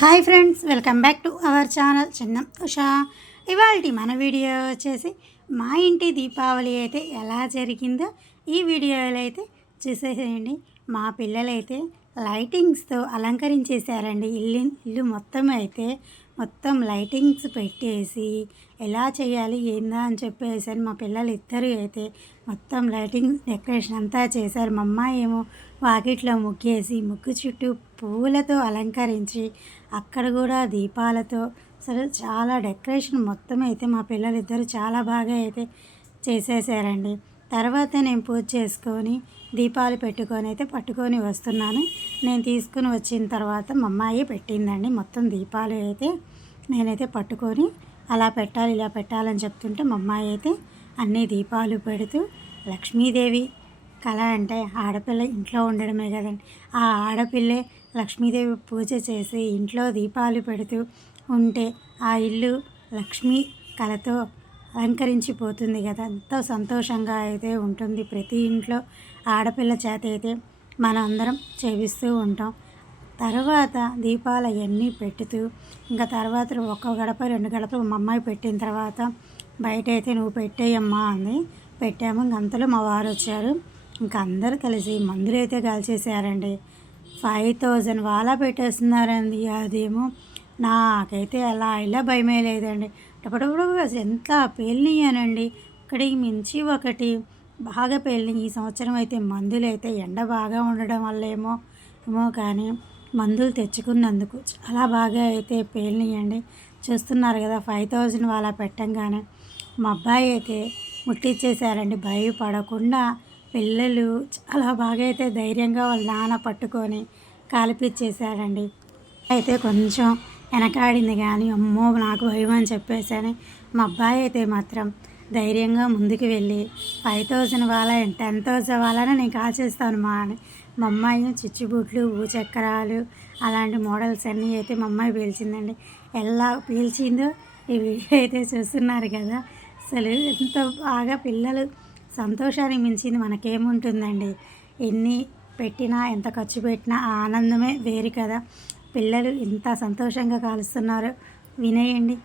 Hi friends welcome back to our channel. చిన్న ఉషా. ఇవాళ మన వీడియో వచ్చేసి మా ఇంటి దీపావళి అయితే ఎలా జరిగిందో ఈ వీడియోలో అయితే చూసేసేయండి. మా పిల్లలైతే లైటింగ్స్తో అలంకరించేశారండి. ఇల్లు ఇల్లు మొత్తం అయితే మొత్తం లైటింగ్స్ పెట్టేసి ఎలా చేయాలి ఏందా అని చెప్పేసి మా పిల్లలు ఇద్దరు అయితే మొత్తం లైటింగ్ డెకరేషన్ అంతా చేశారు. మా అమ్మాయి ఏమో వాకిట్లో ముగ్గేసి ముగ్గు చుట్టూ పువ్వులతో అలంకరించి అక్కడ కూడా దీపాలతో అసలు చాలా డెకరేషన్ మొత్తం అయితే మా పిల్లలిద్దరూ చాలా బాగా అయితే చేసేసారండి. తర్వాత నేను పూజ చేసుకొని దీపాలు పెట్టుకొని అయితే పట్టుకొని వస్తున్నాను. నేను తీసుకుని వచ్చిన తర్వాత మా అమ్మాయి పెట్టిందండి. మొత్తం దీపాలు అయితే నేనైతే పట్టుకొని అలా పెట్టాలి ఇలా పెట్టాలని చెప్తుంటే మా అమ్మాయి అయితే అన్ని దీపాలు పెడుతూ లక్ష్మీదేవి కళ అంటే ఆడపిల్ల ఇంట్లో ఉండడమే కదండి. ఆ ఆడపిల్లే లక్ష్మీదేవి పూజ చేసి ఇంట్లో దీపాలు పెడుతూ ఉంటే ఆ ఇల్లు లక్ష్మీ కళతో అలంకరించిపోతుంది కదా. ఎంతో సంతోషంగా అయితే ఉంటుంది. ప్రతి ఇంట్లో ఆడపిల్ల చేత అయితే మనం అందరం చేపిస్తూ ఉంటాం. తర్వాత దీపాలు అవన్నీ పెట్టుతూ ఇంకా తర్వాత ఒక గడప రెండు గడప మా అమ్మాయి పెట్టిన తర్వాత బయట అయితే నువ్వు పెట్టేయమ్మా అని పెట్టాము. ఇంక అంతలో మా వారు వచ్చారు ఇంకా అందరూ కలిసి మందులు అయితే కాల్చేసారండి ఫైవ్ థౌజండ్ వాళ్ళ పెట్టేస్తున్నారండి. అదేమో నాకైతే అలా ఇలా భయమే లేదండి. అప్పుడప్పుడు ఎంత పేలినాయనండి ఇక్కడికి మించి ఒకటి బాగా పేలినాయి ఈ సంవత్సరం అయితే మందులు అయితే ఎండ బాగా ఉండడం వల్ల ఏమో ఏమో కానీ మందులు తెచ్చుకున్నందుకు చాలా బాగా అయితే పేలినాయండి చూస్తున్నారు కదా ఫైవ్ థౌజండ్ వాళ్ళ పెట్టంగానే మా అబ్బాయి అయితే ముట్టించేశారండి భయపడకుండా పిల్లలు చాలా బాగా అయితే ధైర్యంగా వాళ్ళ నాన్న పట్టుకొని కాలిపిచ్చేశారండి. అయితే కొంచెం వెనకాడింది కానీ అమ్మో నాకు భయం అని చెప్పేసాని మా అబ్బాయి అయితే మాత్రం ధైర్యంగా ముందుకు వెళ్ళి ఫైవ్ థౌజండ్ వాళ్ళ టెన్ థౌజండ్ వాళ్ళని నేను కాల్చేస్తాను మా అని మా అమ్మాయి చిచ్చుబుట్లు భూచక్రాలు అలాంటి మోడల్స్ అన్నీ అయితే మా అమ్మాయి పీల్చిందండి. ఎలా పీల్చిందో ఈ వీడియో అయితే చూస్తున్నారు కదా. అసలు ఎంత బాగా పిల్లలు సంతోషానికి మించింది మనకేముంటుందండి? ఎన్ని పెట్టినా ఎంత ఖర్చు పెట్టినా ఆ ఆనందమే వేరు కదా. పిల్లలు ఎంత సంతోషంగా కాలుస్తున్నారు. వినేయండి.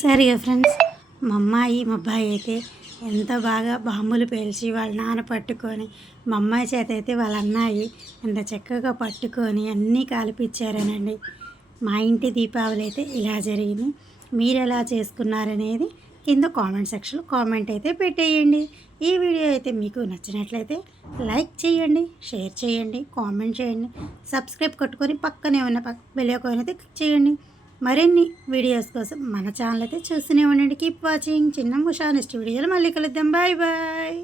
సరే ఫ్రెండ్స్. మా అమ్మాయి మా అబ్బాయి అయితే ఎంత బాగా బాంబులు పేల్చి వాళ్ళ నాన్న పట్టుకొని మా అమ్మాయి చేత అయితే వాళ్ళ అన్నాయి ఎంత చక్కగా పట్టుకొని అన్నీ కాల్పిచ్చారనండి. మా ఇంటి దీపావళి అయితే ఇలా జరిగింది. మీరు ఎలా చేసుకున్నారనేది కింద కామెంట్ సెక్షన్లో కామెంట్ అయితే పెట్టేయండి. ఈ వీడియో అయితే మీకు నచ్చినట్లయితే లైక్ చేయండి షేర్ చేయండి కామెంట్ చేయండి సబ్స్క్రైబ్ కొట్టుకొని పక్కనే ఉన్న పక్క బెల్ అయితే క్లిక్ చేయండి. మరిన్ని వీడియోస్ కోసం మన ఛానల్ అయితే చూస్తూనే ఉండండి. కీప్ వాచింగ్ చిన్న ఉషా నెక్స్ట్ వీడియోలో మళ్ళీ కలుద్దాం. Bye bye